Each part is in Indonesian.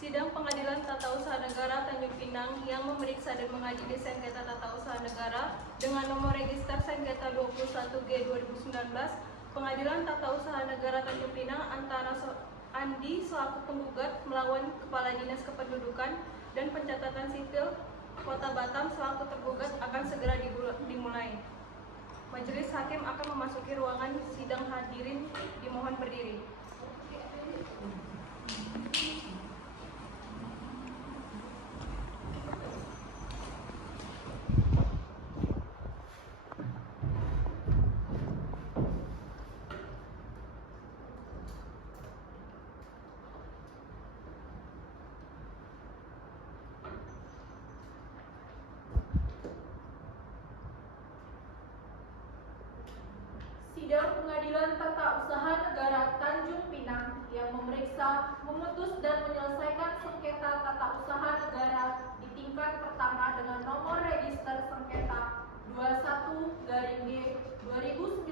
Sidang Pengadilan Tata Usaha Negara Tanjung Pinang yang memeriksa dan mengadili sengketa tata usaha negara dengan nomor register sengketa 21G 2019, Pengadilan Tata Usaha Negara Tanjung Pinang antara Andi selaku penggugat melawan Kepala Dinas Kependudukan dan Pencatatan Sipil Kota Batam selaku tergugat akan segera dimulai. Majelis Hakim akan memasuki ruangan sidang, hadirin dimohon berdiri. Sidang Pengadilan Tata Usaha Negara Tanjung Pinang yang memeriksa, memutus dan menyelesaikan sengketa tata usaha negara di tingkat pertama dengan nomor register sengketa 21-G 2019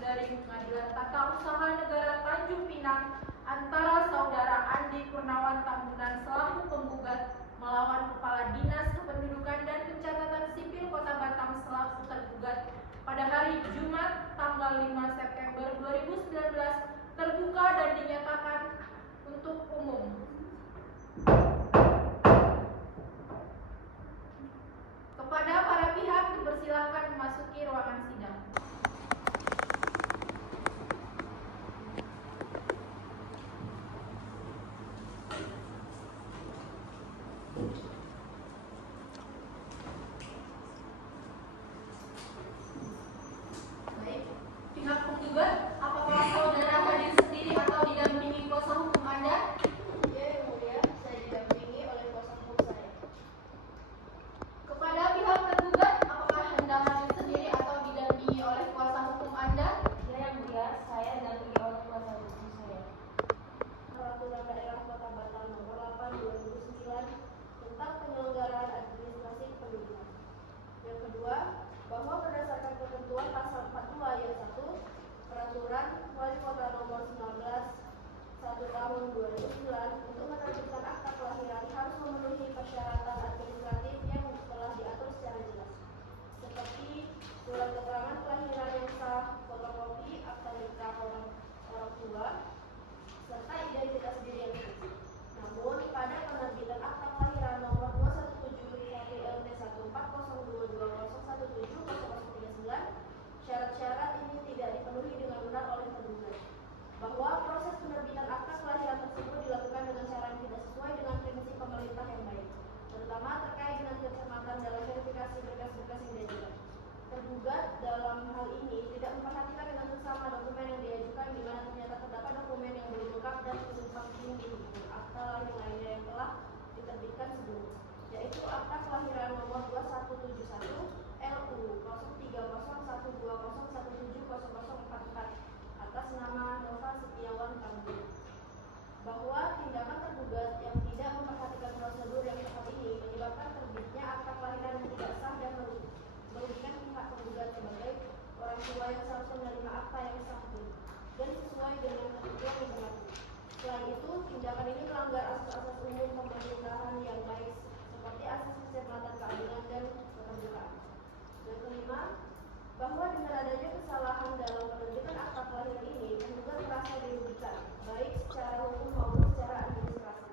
dari Pengadilan Tata Usaha Negara Tanjung Pinang antara Saudara Andi Kurnawan Tambunan selaku penggugat melawan Kepala Dinas Kependudukan dan Pencatatan Sipil Kota Batam selaku tergugat pada hari Jumat tanggal 5 September 2019 terbuka dan dinyatakan untuk umum. Kepada para pihak dipersilakan memasuki ruangan sidang. Pihak penggugat, apakah saudara hadir sendiri atau didampingi kuasa hukum Anda? Ya, Yang Mulia, saya didampingi oleh kuasa hukum saya. Kepada pihak tergugat, apakah Anda hadir sendiri atau didampingi oleh kuasa hukum Anda? Ya, Yang Mulia, saya didampingi oleh kuasa hukum saya. Peraturan Daerah Kota Batam Nomor 8/2009 tentang penyelenggaraan administrasi kependudukan. Yang kedua, bahwa berdasarkan ketentuan pasal 42 ayat 1 Peraturan Wali Kota Nomor 19/1/2009 untuk menerbitkan akta kelahiran harus memenuhi persyaratan administratif yang telah diatur secara jelas, seperti surat keterangan kelahiran yang sah, fotokopi akta nikah orang tua, serta identitas diri yang cukup. Namun, pada penerbitan akta kelahiran nomor 217/1LT140220170039, syarat-syarat ini tidak dipenuhi dengan benar oleh tergugat. Bahwa proses penerbitan akta kelahiran tersebut dilakukan dengan cara yang tidak sesuai dengan prinsip pemerintah yang baik, terutama terkait dengan kecermatan dalam verifikasi berkas-berkas yang diajukan. Tergugat dalam hal ini tidak memperhatikan dengan seksama dokumen yang diajukan, di mana ternyata terdapat dokumen yang belum lengkap dan tumpang tindih dengan akta lahir lainnya yang telah diterbitkan sebelumnya, yaitu akta kelahiran nomor 2171 LU 030120170044 atas nama Nova Setiawan Tambunan. Bahwa tindakan tergugat yang tidak memperhatikan prosedur yang tepat ini menyebabkan terbitnya akta kelahiran yang tidak sah dan merugikan pihak penggugat sebagai orang tua yang seharusnya menerima akta yang sah dan sesuai dengan ketentuan yang berlaku. Selain itu, tindakan ini melanggar asas-asas umum pemerintahan yang baik seperti asas kecermatan, keadilan, dan keterbukaan. Yang kelima, bahwa dengan adanya kesalahan dalam penerbitan akta kelahiran ini, penggugat merasa dirugikan, baik secara hukum maupun secara administrasi,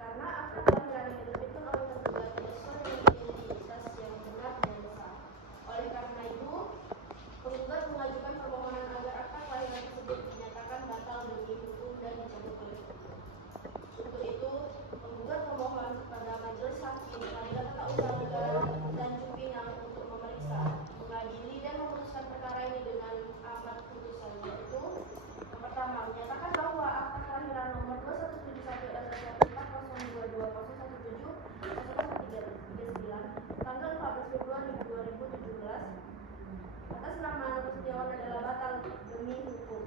karena akta kelahiran yang diterbitkan oleh tergugat tidak sesuai dengan identitas yang benar dan sah. Oleh karena itu, penggugat mengajukan permohonan agar akta kelahiran tersebut dinyatakan batal demi hukum dan dicabut oleh tergugat. Untuk itu, penggugat memohon kepada Majelis Hakim Pengadilan Tata Usaha Negara Tanjung Pinang untuk memeriksa, mengadili, dan memutuskan perkara ini dengan amat putusan, yaitu yang pertama, menyatakan bahwa akta kelahiran nomor 2171/LT1420170039 tanggal 14 Februari 2017 atas nama Nova Setiawan adalah batal demi hukum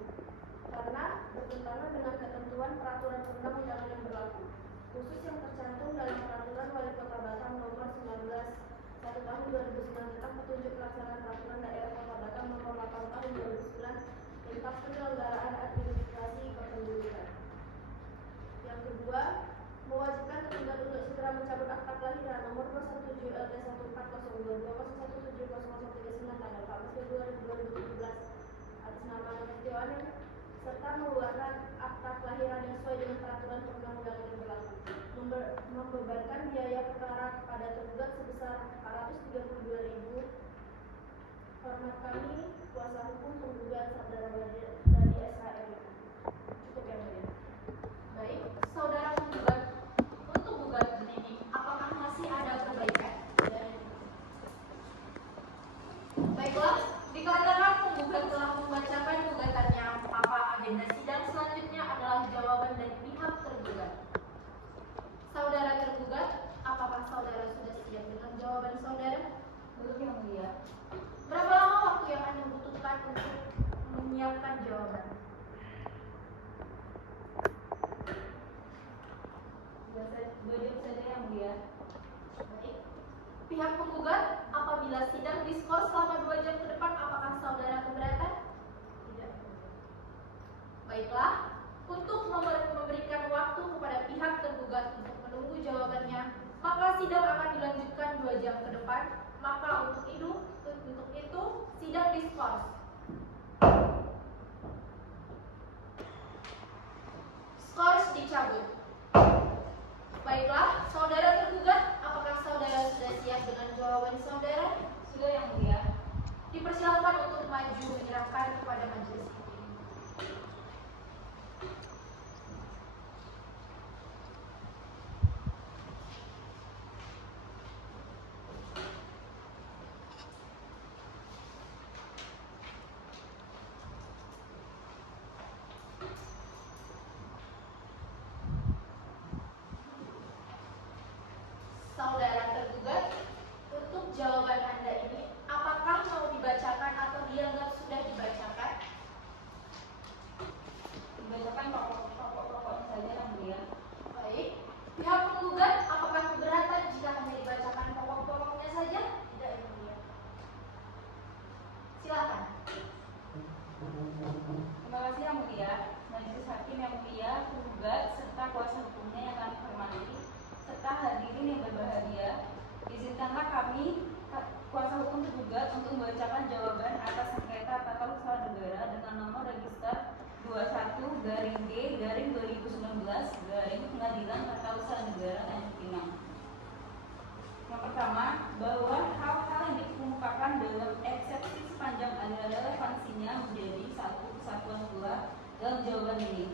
karena bertentangan dengan ketentuan peraturan perundang-undangan yang berlaku, khusus yang tercantum dalam Peraturan Wali Kota Batam Nomor 19/1/2009 tentang petunjuk pelaksanaan Peraturan Daerah Kota Batam Nomor 8/2009 tentang penyelenggaraan administrasi kependudukan. Yang kedua, mewajibkan tergugat untuk segera mencabut akta kelahiran nomor 217 LT 140221700039 tanggal 14 Februari 2017 atas nama Nova Setiawan serta mengeluarkan akta kelahiran yang sesuai dengan peraturan perundang-undangan yang berlaku, membebankan biaya perkara kepada tergugat sebesar 432.000. Hormat kami, kuasa hukum penggugat saudara dari SHM. Cukup yang mulia. Baik, saudara penggugat, untuk gugatan ini apakah masih ada perbaikan? Baiklah, dikarenakan penggugat telah membacakan gugatannya, maka agenda sidang selanjutnya adalah jawaban dari pihak tergugat. Saudara tergugat, apakah saudara sudah siap dengan jawaban saudara? Belum yang mulia. Berapa lama waktu yang Anda butuhkan untuk menyiapkan jawaban? Dua jam saja yang mulia. Baik. Pihak penggugat, apabila sidang diskors selama 2 jam ke depan, apakah saudara keberatan? Tidak. Baiklah, untuk memberikan waktu kepada pihak tergugat untuk menunggu jawabannya, maka sidang akan dilanjutkan 2 jam ke depan. Maka untuk itu sidang diskors. Skors dicabut. Baiklah, saudara tergugat, apakah saudara sudah siap dengan jawaban saudara? Sudah yang mulia. Dipersilakan untuk maju menyerahkan kepada majelis. Saudara tergugat, untuk jawaban Anda ini, apakah mau dibacakan atau dianggap sudah dibacakan? Dibacakan pokok-pokoknya saja yang mulia. Baik. Pihak penggugat, apakah keberatan jika hanya dibacakan pokok-pokoknya saja? Tidak yang mulia. Silakan. Terima kasih yang mulia. Majelis hakim yang mulia, penggugat serta kuasa hukumnya yang kami hormati, serta hadirin yang berbahagia, izinkanlah kami kuasa hukum tergugat untuk membacakan jawaban atas sengketa tata usaha negara dengan nomor register 21-G/2019 Pengadilan Tata Usaha Negara Tanjung Pinang. Yang pertama, bahwa hal-hal yang dikemukakan dalam eksepsi sepanjang ada relevansinya menjadi satu kesatuan pula dalam jawaban ini.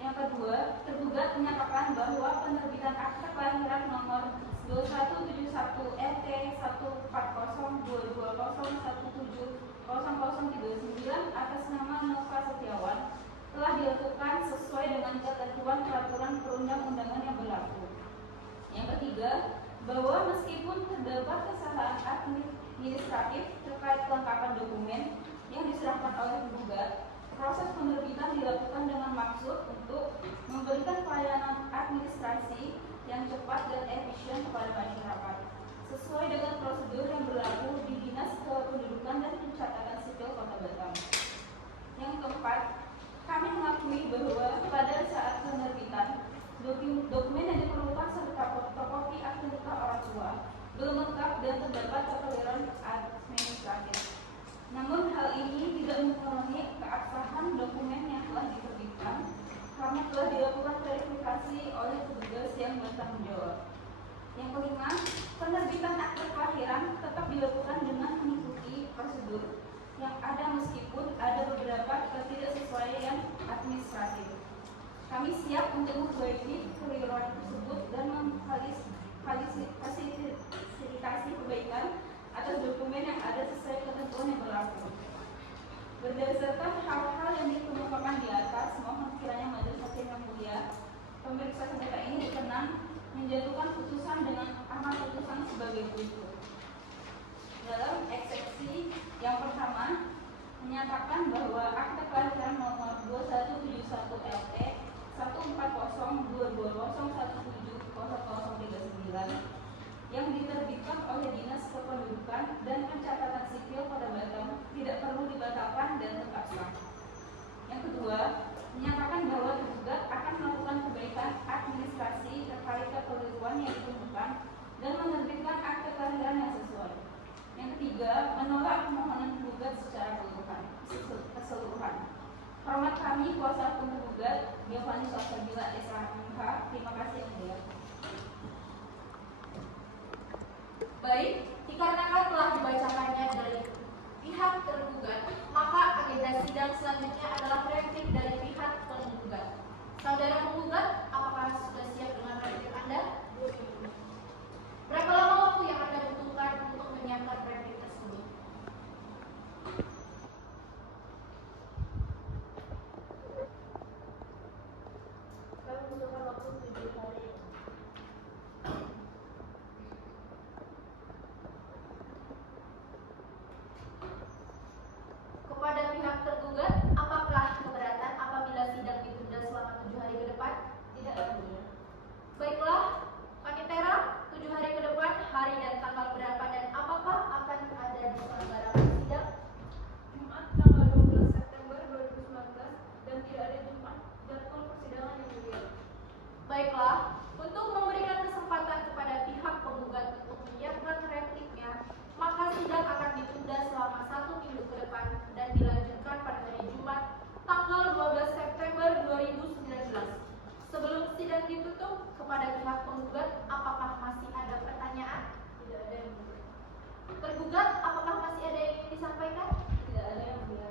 Yang kedua, tergugat menyatakan bahwa penerbitan akta kelahiran nomor 2171 RT 1402001700039 atas nama Nova Setiawan telah dilakukan sesuai dengan ketentuan peraturan perundang-undangan yang berlaku. Yang ketiga, bahwa meskipun terdapat kesalahan administratif terkait kelengkapan dokumen yang diserahkan oleh penggugat, proses penerbitan dilakukan dengan maksud untuk memberikan pelayanan administrasi yang cepat dan efisien kepada masyarakat, sesuai dengan prosedur yang berlaku di Dinas Kependudukan dan Pencatatan Sipil Kota Batam. Yang keempat, kami mengakui bahwa pada saat penerbitan, dokumen yang diperlukan serta fotokopi akta nikah orang tua belum lengkap dan terdapat kekeliruan administratif. Namun hal ini tidak mempengaruhi keabsahan dokumen yang telah diterbitkan karena telah dilakukan verifikasi oleh petugas yang bertanggung jawab. Yang kelima, penerbitan akta kelahiran tetap dilakukan dengan mengikuti prosedur yang ada meskipun ada beberapa ketidaksesuaian administratif. Kami siap untuk memperbaiki kekeliruan tersebut dan memfasilitasi perbaikan atas dokumen yang ada sesuai ketentuan yang berlaku. Berdasarkan hal-hal yang dikemukakan di atas, mohon kiranya majelis hakim yang mulia, pemeriksa sengketa ini berkenan menjatuhkan putusan dengan amar putusan sebagai berikut. Dalam eksepsi yang pertama, menyatakan bahwa akta kelahiran nomor 2171 LT 1402021700039 yang diterbitkan oleh Dinas Kependudukan dan Pencatatan Sipil Kota Batam tidak perlu dibatalkan dan tetap sah. Yang kedua, menyatakan bahwa tergugat akan melakukan perbaikan administrasi Baiklah, untuk memberikan kesempatan kepada pihak penggugat untuk menyiapkan repliknya, maka sidang akan ditunda selama 1 minggu ke depan dan dilanjutkan pada hari Jumat, tanggal 12 September 2019. Sebelum sidang ditutup, kepada pihak penggugat, apakah masih ada pertanyaan? Tidak ada yang mulia. Tergugat, apakah masih ada yang ingin disampaikan? Tidak ada yang mulia.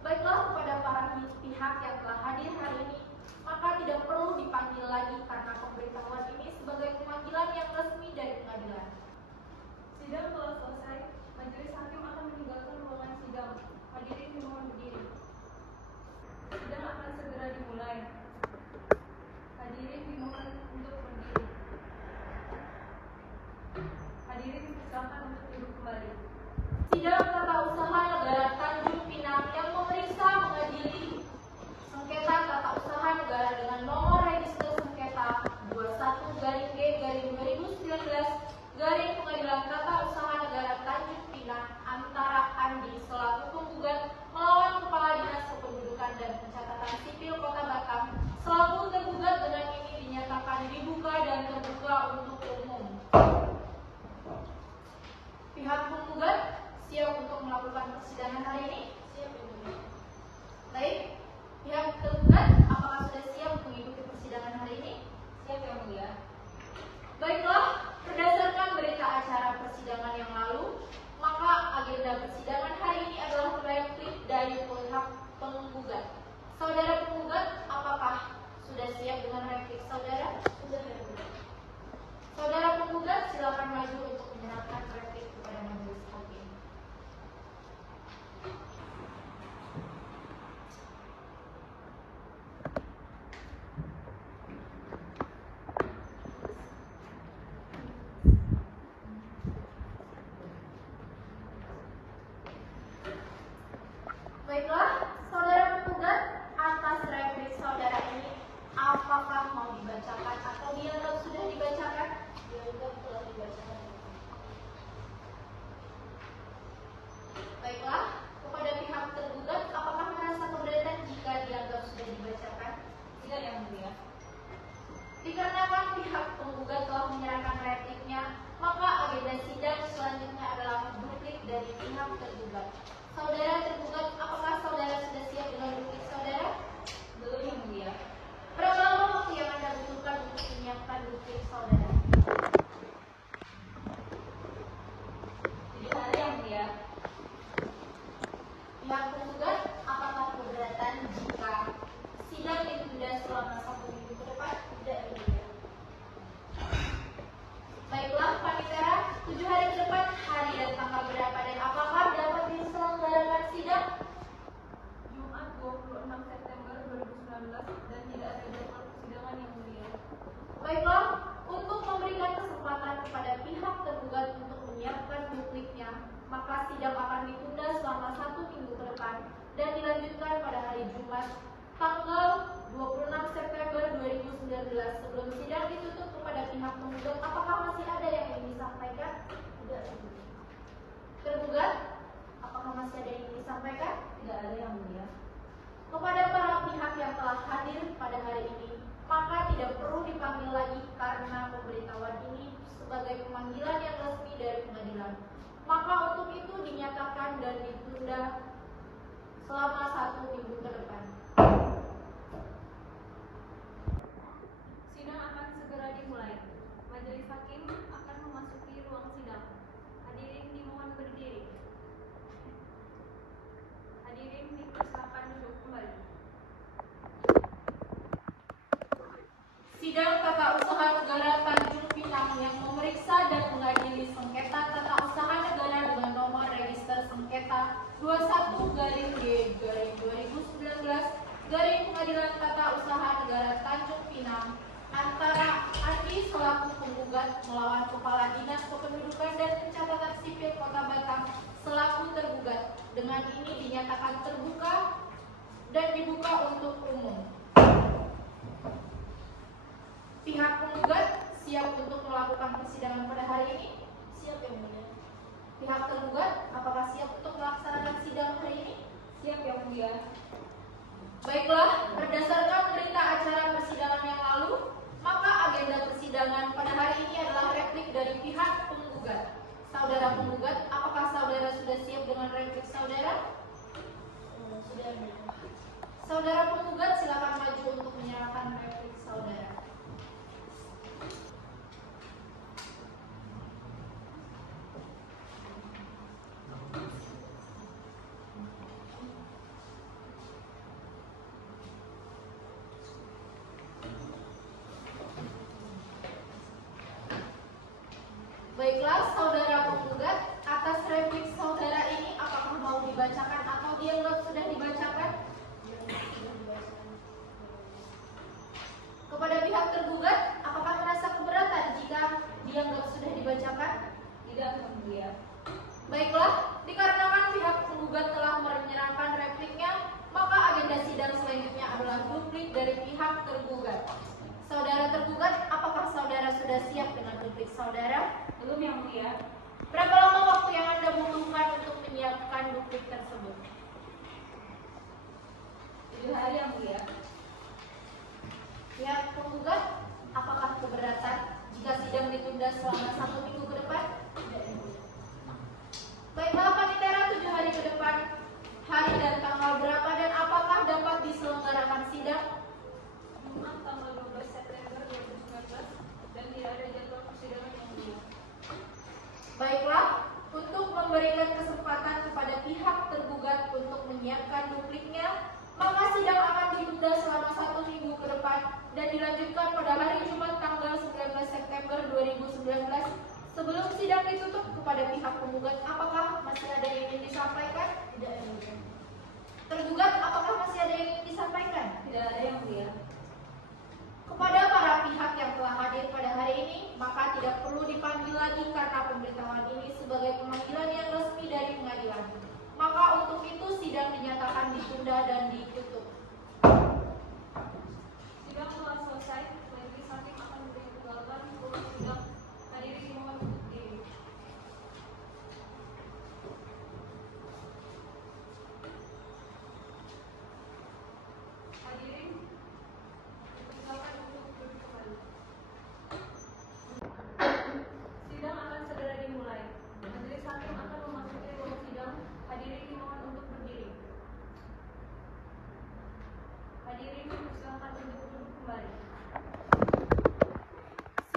Baiklah, kepada para pihak yang telah hadir hari ini, maka tidak perlu dipanggil lagi karena pemberitahuan ini sebagai pemanggilan yang resmi dari pengadilan. Sidang telah selesai. Majelis hakim akan meninggalkan ruangan sidang. Hadirin dimohon berdiri. Sidang akan segera dimulai. Hadirin dimohon untuk berdiri. Hadirin silakan untuk duduk kembali. Sidang Tata Usaha Negara Tanjung Pinang yang memeriksa mengadili sengketa tata usaha negara dengan nomor register sengketa 21-G/2019 Pengadilan Tata Usaha Negara Tanjung Pinang antara Andi selaku penggugat melawan Kepala Dinas Kependudukan dan Pencatatan Sipil Kota Batam selaku tergugat dengan ini dinyatakan dibuka dan terbuka untuk umum. Pihak penggugat siap untuk melakukan persidangan hari ini? Siap, Yang Mulia. Baik, pihak tergugat apakah sudah siap mengikuti persidangan hari ini? Siap, Yang Mulia. Baiklah, berdasarkan berita acara persidangan yang lalu, maka agenda persidangan hari ini adalah replik dari pihak penggugat. Saudara penggugat, apakah sudah siap dengan replik saudara? Sudah, Yang Mulia. Saudara penggugat, silakan maju untuk menyerahkan replik kepada majelis hakim. Baiklah, saudara penggugat, atas replik saudara ini, apakah mau dibacakan atau dianggap sudah dibacakan? Dianggap telah dibacakan. Baiklah, kepada pihak tergugat, apakah merasa keberatan jika dianggap sudah dibacakan? Tidak, Yang Mulia. Dikarenakan pihak penggugat telah menyerahkan repliknya, maka agenda sidang selanjutnya adalah duplik dari pihak tergugat. Saudara tergugat, apakah saudara sudah siap dengan duplik saudara? Belum, Yang Mulia. Berapa lama waktu yang Anda butuhkan untuk menyiapkan duplik saudara? 7 hari, Yang Mulia. Pihak penggugat, apakah keberatan jika sidang ditunda selama 1 minggu ke depan? Tidak, Yang Mulia. Baiklah, Panitera, 7 hari ke depan, hari dan tanggal berapa dan apakah dapat diselenggarakan sidang? Jumat 26 September 2019 dan tidak ada jadwal persidangan yang mulia. Baiklah, untuk memberikan kesempatan kepada pihak tergugat untuk menyiapkan dupliknya, maka sidang akan ditunda selama 1 minggu ke depan dan dilanjutkan pada hari Jumat, tanggal 26 September 2019. Sebelum sidang ditutup kepada pihak penggugat, apakah masih ada yang ingin disampaikan? Tidak, Yang Mulia. Tergugat, apakah masih ada yang ingin disampaikan? Tidak ada, Yang Mulia. Kepada para pihak yang telah hadir pada hari ini, maka tidak perlu dipanggil lagi karena pemberitahuan ini sebagai pemanggilan yang resmi dari pengadilan. Maka untuk itu dinyatakan dan ditunda selama 1 minggu ke depan. Sidang akan segera dimulai. Majelis hakim akan memasuki ruang sidang. Hadirin dimohon berdiri. Hadirin dipersilakan duduk kembali. Sidang Tata Usaha Negara Tanjung Pinang yang memeriksa dan mengadili sengketa tata usaha negara dengan nomor register sengketa 21-G/2019 Pengadilan Tata Usaha Negara Tanjung Pinang antara Andi selaku penggugat melawan Kepala Dinas Kependudukan dan Pencatatan Sipil Kota Batam selaku tergugat dengan ini dinyatakan terbuka dan dibuka untuk umum. Pihak penggugat siap untuk melakukan persidangan pada hari ini? Siap, Yang Mulia. Pihak tergugat, apakah siap untuk melaksanakan sidang hari ini? Siap, Yang Mulia. Baiklah, berdasarkan berita acara persidangan yang lalu, Baiklah, saudara penggugat, atas replik saudara ini apakah mau dibacakan atau dianggap sudah dibacakan? Kepada pihak tergugat, apakah merasa keberatan jika dianggap sudah dibacakan? Tidak, Yang Mulia. Baiklah, dikarenakan pihak penggugat telah menyerahkan repliknya, maka agenda sidang selanjutnya adalah duplik dari pihak tergugat. Saudara tergugat, apakah saudara sudah siap dengan duplik saudara? Belum, Yang Mulia. Berapa lama waktu yang Anda butuhkan untuk menyiapkan duplik tersebut? 7 hari, Yang Mulia. Pihak penggugat, apakah keberatan jika sidang ditunda selama 1 minggu ke depan? Baiklah, Panitera, 7 hari ke depan, hari dan tanggal berapa dan apakah dapat diselenggarakan sidang? Jumat tanggal 12 September 2019 dan tidak ada jadwal persidangan, Yang Mulia. Baiklah, untuk memberikan kesempatan kepada pihak tergugat untuk menyiapkan dupliknya, maka sidang akan ditunda selama 1 minggu ke depan dan dilanjutkan pada hari Jumat tanggal 19 September 2019. Sebelum sidang ditutup, kepada pihak penggugat, apakah masih ada yang ingin disampaikan? Tidak, Yang Mulia. Tergugat, apakah masih ada yang ingin disampaikan? Tidak ada, Yang Mulia. Kepada para pihak yang telah hadir pada hari ini, maka tidak perlu dipanggil lagi karena pemberitahuan ini sebagai pemanggilan yang resmi dari pengadilan. Maka untuk itu sidang dinyatakan ditunda dan ditutup. Sidang telah selesai. Majelis hakim akan meninggalkan ruang sidang. Hadirin dimohon untuk diri. Hadirin dipersilakan untuk duduk kembali. Sidang akan segera dimulai. Majelis hakim akan memasuki ruang sidang. Hadirin dimohon untuk berdiri. Hadirin dipersilakan untuk duduk kembali.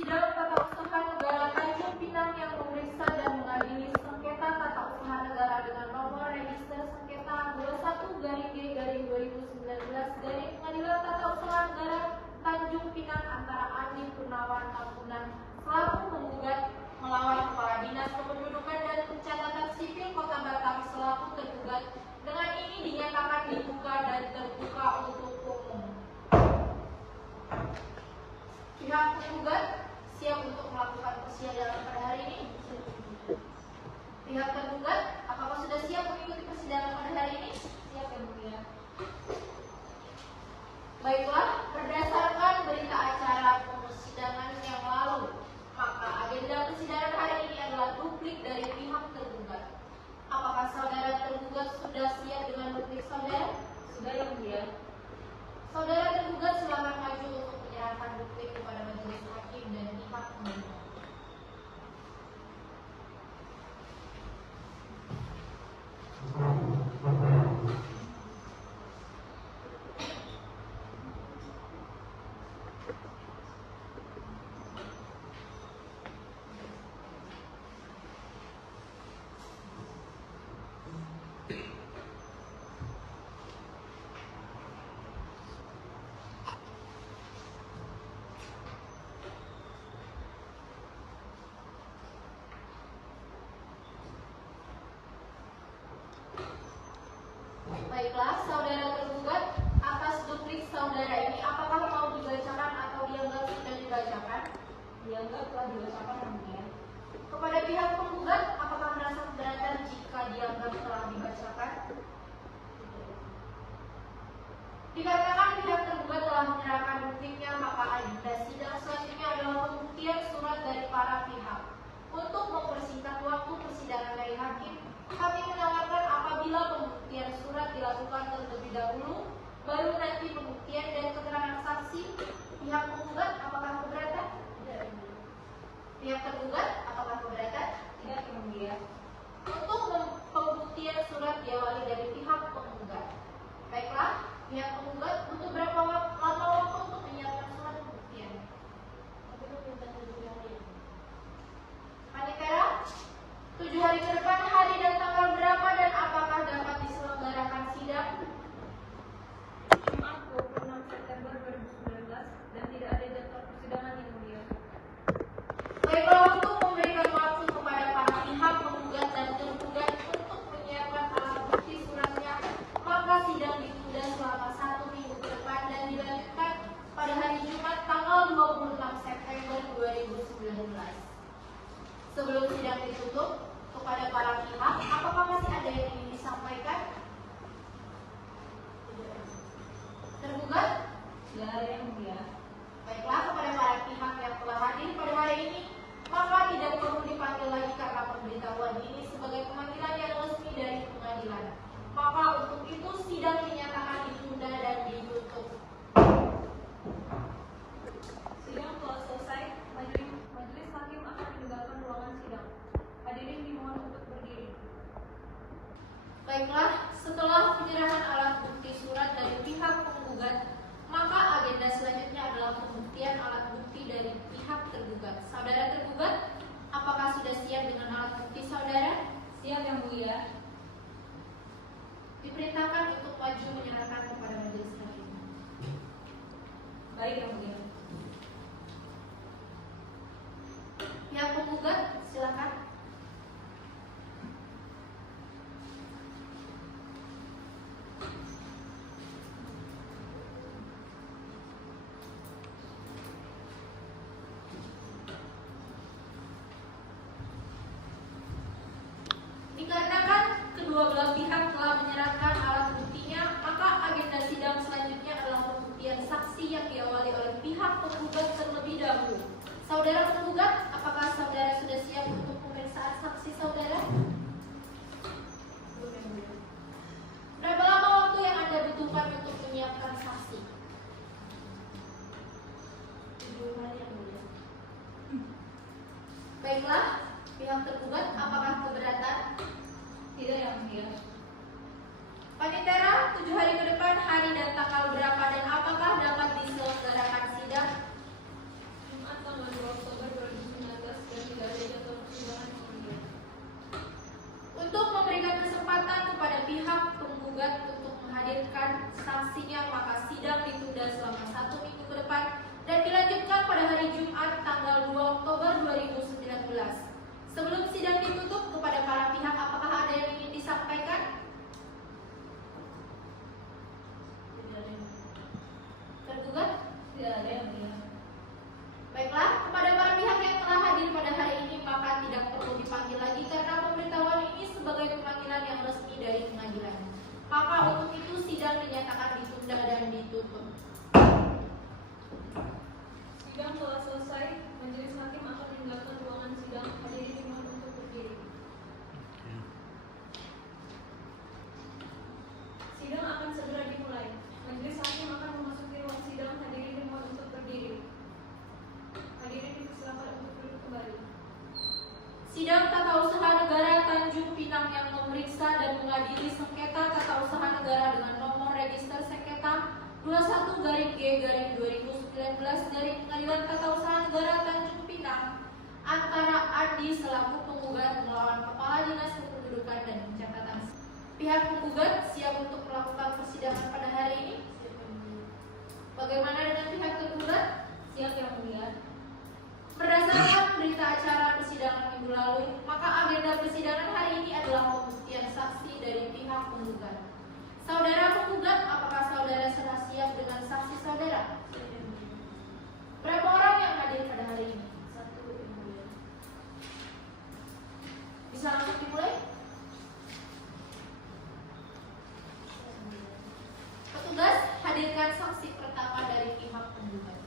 Sidang tata usaha negara Tanjung Pinang yang memeriksa dan mengadili sengketa tata usaha negara dengan nomor register sengketa 21-G-2019 Pengadilan Tata Usaha Negara Tanjung Pinang antara Andi Purnawan Ampunan selaku penggugat melawan Kepala Dinas Kependudukan dan Pencatatan Sipil Kota Batam selaku tergugat dengan ini dinyatakan dibuka dan terbuka untuk umum. Pihak penggugat siap untuk melakukan persidangan pada hari ini? Pihak tergugat, apakah sudah siap mengikuti persidangan pada hari ini? Siap, Yang Mulia. Baiklah, berdasarkan berita acara persidangan yang lalu, maka agenda persidangan hari ini adalah duplik dari pihak tergugat. Apakah saudara tergugat sudah siap dengan duplik saudara? Sudah, Yang Mulia. Saudara tergugat silakan maju untuk menyerahkan duplik kepada majelis hakim dan pihak penggugat. Baiklah, saudara tergugat, atas duplik saudara ini apakah mau dibacakan atau dianggap sudah dibacakan? Dianggap telah dibacakan, Yang Mulia. Kepada pihak penggugat, apakah merasa keberatan jika dianggap telah dibacakan? Dikarenakan pihak tergugat telah menyerahkan dupliknya, maka agenda sidang selanjutnya adalah pembuktian surat dari para pihak. Untuk mempersingkat waktu persidangan dari hakim, kami menawarkan apabila pembuktian surat dilakukan terlebih dahulu, baru nanti pembuktian dan keterangan saksi. Pihak penggugat, apakah keberatan? Tidak. Pihak tergugat, apakah keberatan? Tidak, Yang Mulia. Untuk pembuktian surat diawali dari pihak penggugat. Baiklah, pihak penggugat butuh berapa lama waktu untuk menyiapkan surat pembuktian? Panitera, 7 hari ke depan hari dan tanggal berapa dan apakah dapat diselenggarakan sidang? Jumat 26 September 2019 dan tidak ada jadwal Sebelum sidang ditutup kepada para pihak, apakah masih ada yang ingin disampaikan? Tergugat? Tidak ada yang mulia. Baiklah, kepada para pihak yang telah hadir pada hari ini, maka tidak perlu dipanggil lagi karena pemberitahuan ini sebagai pemanggilan yang resmi dari pengadilan. Maka untuk itu sidang dinyatakan ditunda dan ditutup. Sidang telah selesai. Majelis hakim akan meninggalkan ruangan sidang. Hadirin dimohon untuk berdiri. Baiklah, setelah penyerahan alat bukti surat dari pihak penggugat, maka agenda selanjutnya adalah pembuktian alat bukti dari pihak tergugat. Saudara tergugat, apakah sudah siap dengan alat bukti saudara? Siap yang mulia. Diperintahkan untuk maju menyerahkan kepada majelis hakim. Baik yang mulia. Pihak penggugat, silakan. Dikarenakan kedua belah pihak telah menyerahkan alat buktinya, maka agenda sidang selanjutnya adalah pembuktian saksi yang diawali oleh pihak penggugat terlebih dahulu. Saudara penggugat, apakah saudara sudah siap untuk pemeriksaan saksi saudara? Berapa lama waktu yang Anda butuhkan untuk menyiapkan saksi? 7 hari yang mulia. Baiklah, pihak tergugat, apakah keberatan? Tidak yang mulia. Panitera, 7 hari ke depan hari dan tanggal berapa dan apakah dapat diselenggarakan sidang? Jumat tanggal 2 Oktober 2019 dan tidak ada jadwal persidangan yang mulia. Untuk memberikan kesempatan kepada pihak penggugat untuk menghadirkan saksinya, maka sidang ditunda selama 1 minggu ke depan dan dilanjutkan pada hari Jumat tanggal 2 Oktober 2019. Sebelum sidang ditutup, kepada para pihak apakah ada yang ingin disampaikan? Tidak ada yang mulia. Tergugat? Tidak ada yang mulia. Baiklah, kepada para pihak yang telah hadir pada hari ini, maka tidak perlu dipanggil lagi karena pemberitahuan ini sebagai pemanggilan yang resmi dari pengadilan. Maka untuk itu sidang dinyatakan ditunda dan ditutup. Sidang telah selesai. Majelis hakim akan meninggalkan ruangan sidang. Hadirin dimohon untuk berdiri. Sidang akan segera dimulai. Majelis hakim akan memasuki ruang sidang. Hadirin dimohon untuk berdiri. Hadirin dipersilakan untuk duduk kembali. Sidang Tata Usaha Negara Tanjung Pinang yang memeriksa dan mengadili sengketa tata usaha negara dengan nomor register sengketa 21-G-2019 dari Pengadilan Tata Usaha Negara Tanjung Pinang antara Adi selaku penggugat melawan Kepala Dinas Kependudukan dan Pencatatan. Pihak penggugat siap untuk melakukan persidangan pada hari ini. Siap yang mulia. Bagaimana dengan pihak tergugat? Siap yang mulia. Berdasarkan berita acara persidangan minggu lalu, maka agenda persidangan hari ini adalah pembuktian saksi dari pihak penggugat. Saudara penggugat, apakah saudara sudah siap dengan saksi saudara? Siap yang mulia. Berapa orang yang hadir pada hari ini? 1 yang mulia. Bisa langsung dimulai? Siap yang mulia. Petugas, hadirkan saksi pertama dari pihak penggugat.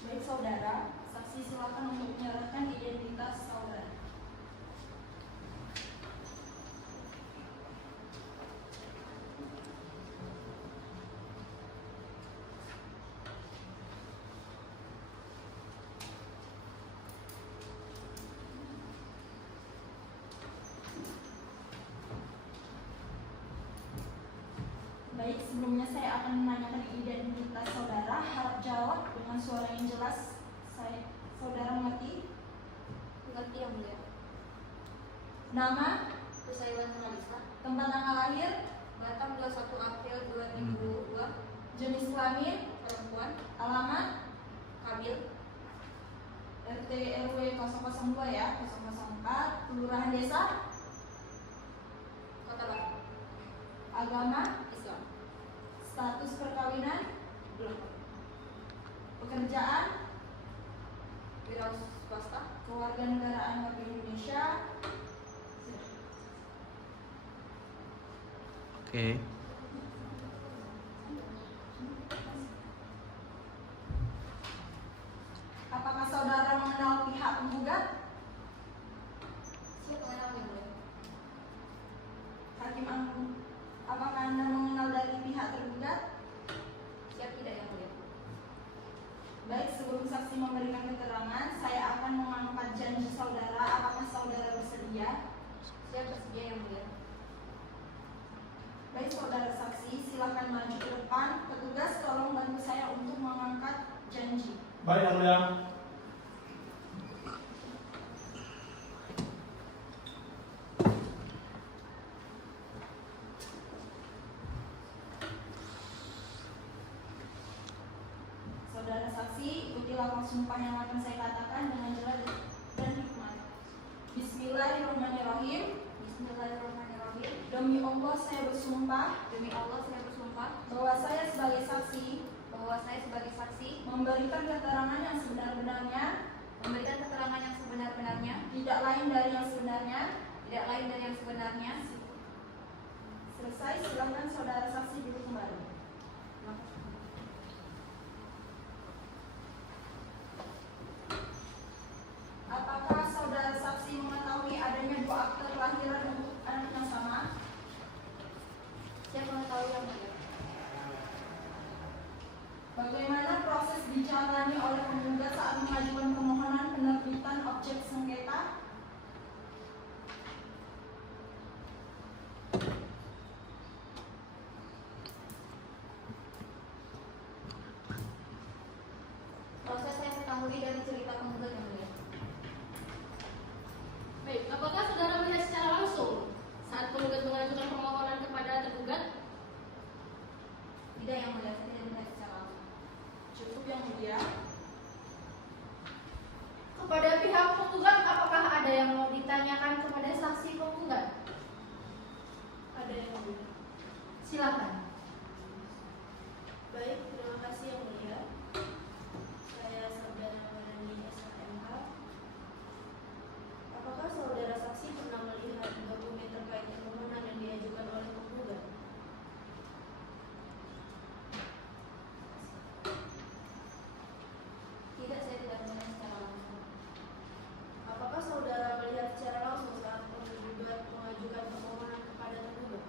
Baik saudara, saksi silakan untuk menyerahkan identitas saudara. Baik, sebelumnya saya akan menanyakan identitas saudara. Harap jawab dengan suara yang jelas. Saudara mengerti? Mengerti yang mulia. Nama, Kusaiwan Nalisa. tempat tanggal lahir, Batam 21 April 2002. jenis kelamin, Perempuan. alamat, Kabil. RT RW 002 ya, 004, kelurahan desa, laki-laki. Agama, Islam. status perkawinan, Belum. pekerjaan, Wira swasta. kewarganegaraan warga Indonesia, Oke. apakah saudara mengenal pihak penggugat? Siapa yang mulia? Hakim Agung, apakah Anda mengenal dari pihak tergugat? Siapa tidak yang mulia? Baik, sebelum saksi memberikan keterangan, saya akan mengangkat janji saudara. Apakah saudara bersedia? Siapa bersedia yang mulia? Baik, saudara saksi, silakan maju ke depan. Petugas, tolong bantu saya untuk mengangkat janji. Baik, Yang Mulia. Saudara saksi, ikutilah sumpah yang akan saya katakan dengan jelas dan hikmat. Bismillahirrahmanirrahim. Bismillahirrahmanirrahim. Demi Allah saya bersumpah Demi Allah saya bersumpah bahwa saya sebagai saksi bahwa saya sebagai saksi memberikan keterangan yang sebenar-benarnya, memberikan keterangan yang sebenar-benarnya, tidak lain dari yang sebenarnya. tidak lain dari yang sebenarnya. Selesai, silakan saudara saksi duduk kembali. Apakah saudara saksi mengetahui adanya dua akte kelahiran untuk anak yang sama? Siapa mengetahui yang mulia? Bagaimana proses dijalani oleh penggugat saat mengajukan permohonan penerbitan objek sengketa? Proses saya ketahui dari cerita penggugat yang mulia. Baik, apakah saudara melihat secara langsung saat penggugat mengajukan permohonan kepada tergugat? Tidak yang mulia, saya tidak melihat secara langsung. Cukup yang mulia. Kepada pihak penggugat, apakah ada yang mau ditanyakan kepada saksi penggugat? Ada yang mulia. Silakan. Baik, terima kasih yang mulia. Saya Saudara Marani SHMH. Apakah saudara saksi pernah melihat dokumen terkait permohonan yang diajukan oleh penggugat? Tidak, saya tidak melihat secara langsung. Apakah saudara melihat secara langsung saat penggugat mengajukan permohonan kepada tergugat?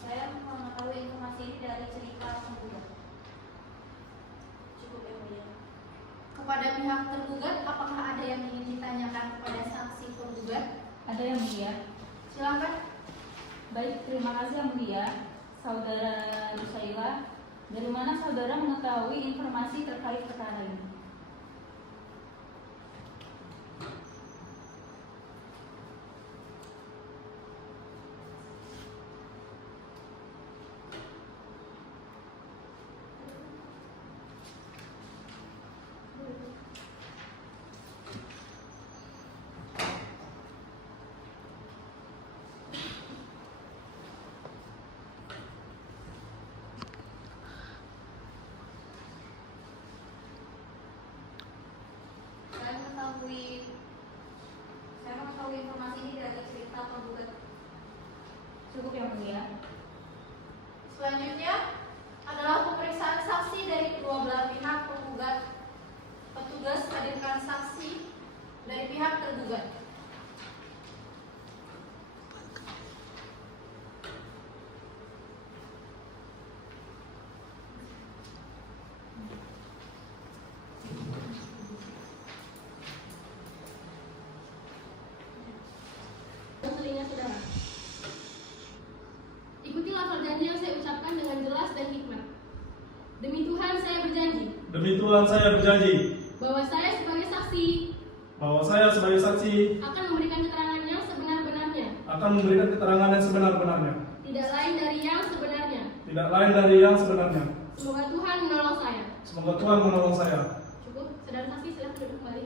Saya mengetahui informasi ini dari cerita penggugat. Cukup yang mulia. Kepada pihak tergugat, apakah ada yang ingin ditanyakan kepada saksi penggugat? Ada yang mulia. Silakan. Baik, terima kasih yang mulia. Saudara Lusaila, dari mana saudara mengetahui informasi terkait perkara ini? Saya mengetahui informasi ini dari cerita penggugat. Cukup yang mulia. Selanjutnya adalah pemeriksaan saksi dari kedua belah pihak penggugat. Petugas hadirkan saksi dari pihak tergugat. Telinga saudara. Ikuti lafal janji yang saya ucapkan dengan jelas dan hikmat. Demi Tuhan saya berjanji Demi Tuhan saya berjanji bahwa saya sebagai saksi bahwa saya sebagai saksi akan memberikan keterangan yang sebenar-benarnya, akan memberikan keterangan yang sebenar-benarnya, tidak lain dari yang sebenarnya, tidak lain dari yang sebenarnya, Semoga Tuhan menolong saya. Semoga Tuhan menolong saya. Cukup, saudara saksi silakan duduk kembali.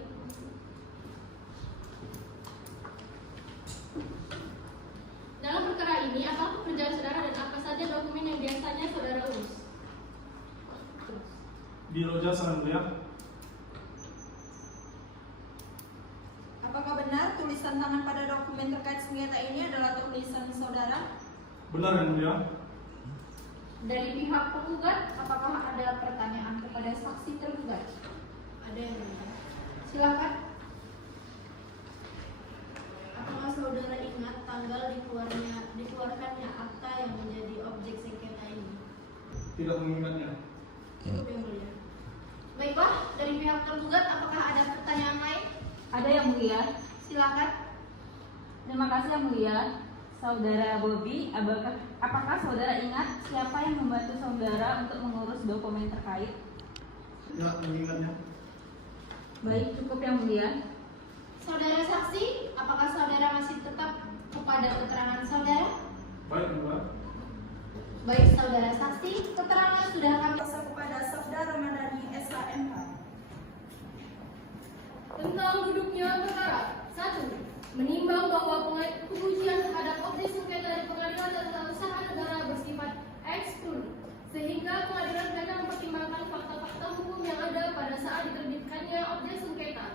Dalam perkara ini, apa pekerjaan saudara dan apa saja dokumen yang biasanya saudara urus? Biro jasa yang mulia. Apakah benar tulisan tangan pada dokumen terkait sengketa ini adalah tulisan saudara? Benar yang mulia. Dari pihak penggugat, apakah ada pertanyaan kepada saksi tergugat? Ada yang mulia. Silakan. Apakah saudara ingat tanggal dikeluarkannya akta yang menjadi objek sengketa ini? Tidak mengingatnya. Cukup yang mulia. Baiklah, dari pihak tergugat, apakah ada pertanyaan lain? Ada yang mulia. Silakan. Terima kasih yang mulia. Saudara Bobby, apakah saudara ingat siapa yang membantu saudara untuk mengurus dokumen terkait? Tidak mengingatnya. Baik, cukup yang mulia. Saudara saksi, apakah saudara masih tetap kepada keterangan saudara? Baik yang mulia. Baik, saudara saksi, keterangan sudah kami Kuasa kepada saudara Ramadhani SHMH. Tentang duduknya perkara. 1. Menimbang bahwa pengujian terhadap objek sengketa di pengadilan tata usaha negara bersifat eksklusif, sehingga pengadilan gagal mempertimbangkan fakta-fakta hukum yang ada pada saat diterbitkannya objek sengketa.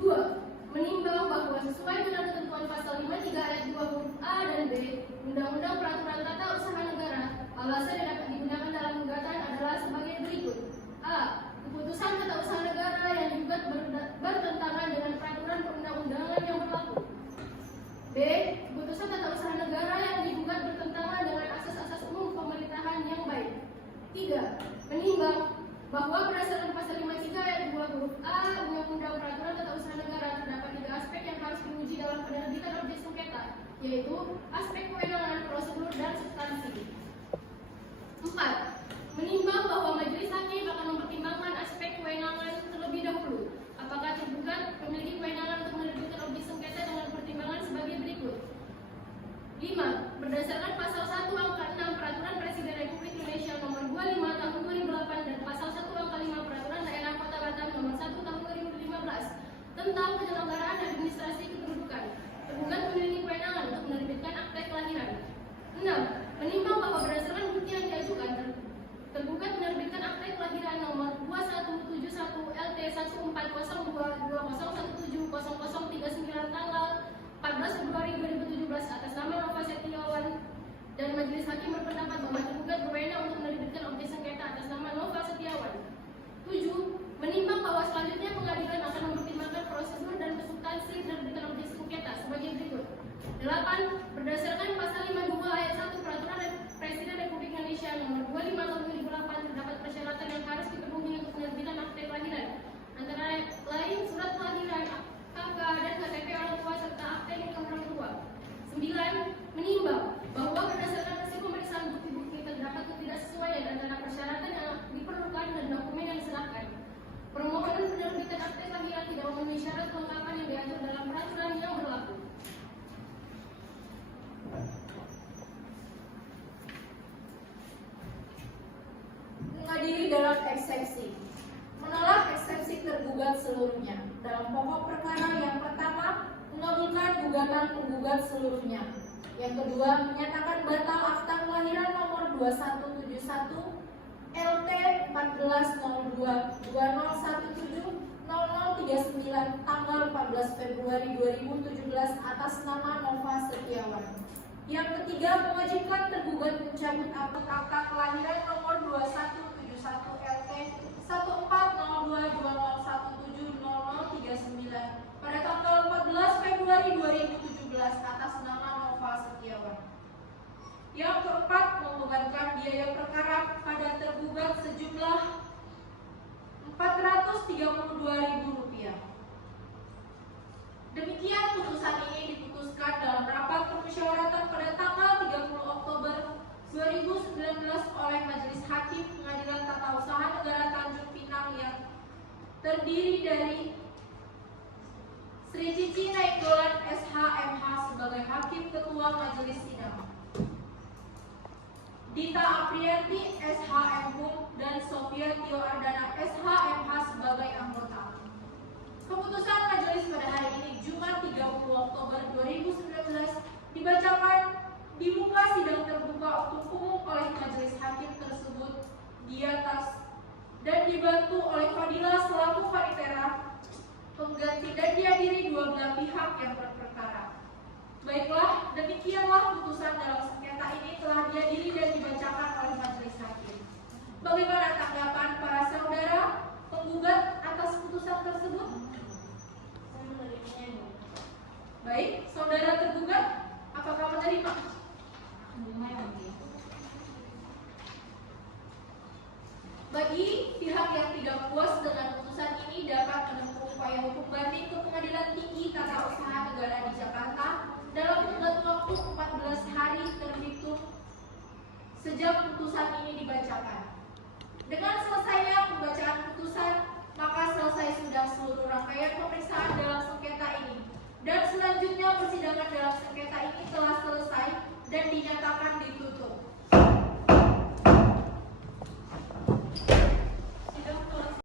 2. Menimbang bahwa sesuai dengan ketentuan pasal 53 ayat 2 huruf A dan B Undang-Undang Peraturan Tata Usaha Negara, alasan yang dapat digunakan dalam gugatan adalah sebagai berikut. A. Keputusan tata usaha negara yang digugat bertentangan dengan peraturan perundang-undangan yang berlaku. B. Keputusan tata usaha negara yang digugat bertentangan dengan asas-asas umum pemerintahan yang baik. 3. Menimbang bahwa berdasarkan pasal 53 ayat 2 huruf A Undang-Undang Peraturan Tata Usaha Negara terdapat 3 aspek yang harus diuji dalam penerbitan objek sengketa, yaitu aspek kewenangan, prosedur, dan substansi. 4. Menimbang bahwa majelis hakim akan mempertimbangkan aspek kewenangan terlebih dahulu. Apakah tergugat memiliki kewenangan untuk menerbitkan objek sengketa dengan pertimbangan sebagai berikut. 5. Berdasarkan pasal 1 angka 6 Peraturan Presiden Republik Indonesia nomor 25 tahun 2008 dan pasal 1 angka 5 Peraturan Daerah Kota Batam nomor 1 tahun 2015 tentang penyelenggaraan administrasi kependudukan, tergugat memiliki kewenangan untuk menerbitkan akte kelahiran. 6. Menimbang bahwa berdasarkan bukti yang diajukan, tergugat menerbitkan akte kelahiran nomor 2171 LT 1402201700039 tanggal 14 Februari 2017 atas nama Nova Setiawan, dan majelis hakim berpendapat bahwa tergugat berwenang untuk menerbitkan objek sengketa atas nama Nova Setiawan. 7. Menimbang bahwa selanjutnya pengadilan akan mempertimbangkan prosedur dan substansi penerbitan objek sengketa sebagai berikut. 8. Berdasarkan pasal 52 ayat 1 Peraturan Presiden Republik Indonesia nomor 25 tahun 2008 terdapat persyaratan yang harus dipenuhi untuk penerbitan akte kelahiran, antara lain surat kelahiran, KK, dan KTP orang tua serta akte nikah orang tua. 9. Menimbang bahwa berdasarkan hasil pemeriksaan bukti-bukti terdapat ketidaksesuaian antara persyaratan yang diperlukan dan dokumen yang diserahkan. Permohonan penerbitan akte kelahiran tidak memenuhi syarat kelengkapan yang diatur dalam peraturan yang berlaku. mengadili dalam eksepsi. Menolak eksepsi tergugat seluruhnya. Dalam pokok perkara yang pertama, mengabulkan gugatan penggugat seluruhnya. Yang kedua, menyatakan batal akta kelahiran nomor 2171 LT 1402-2017-0039 tanggal 14 Februari 2017 atas nama Nova Setiawan. Yang ketiga, mewajibkan tergugat mencabut akta kelahiran nomor 2171 LT 1402-2017-0039 pada tanggal 14 Februari 2017 atas nama Nova Setiawan. Yang keempat, membebankan biaya perkara pada tergugat sejumlah Rp432.000. Demikian putusan ini diputuskan dalam rapat permusyawaratan pada tanggal 30 Oktober 2019 oleh Majelis Hakim Pengadilan Tata Usaha Negara Tanjung Pinang yang terdiri dari Sri Cici Nainggolan SHMH sebagai Hakim Ketua Majelis Sidang. Dita Aprianti, SHM Hum, dan Sofia Tio Ardana, SHMH sebagai anggota. Keputusan majelis pada hari ini, Jumat 30 Oktober 2019, dibacakan di muka sidang terbuka untuk umum oleh majelis hakim tersebut di atas dan dibantu oleh Fadila selaku panitera pengganti dan dihadiri dua belah pihak yang berperkara. Baiklah, demikianlah putusan dalam sengketa ini telah dihadiri dan dibacakan oleh majelis hakim. Bagaimana tanggapan para saudara penggugat atas putusan tersebut? Saya menerimanya, yang mulia. Baik, saudara tergugat, apakah menerima? Menerima yang mulia. Bagi pihak yang tidak puas dengan putusan ini dapat menempuh upaya hukum banding ke Pengadilan Tinggi Tata Usaha Negara di Jakarta dalam tenggat waktu 14 hari terhitung sejak putusan ini dibacakan. Dengan selesainya pembacaan putusan, maka selesai sudah seluruh rangkaian pemeriksaan dalam sengketa ini. Dan selanjutnya persidangan dalam sengketa ini telah selesai dan dinyatakan ditutup.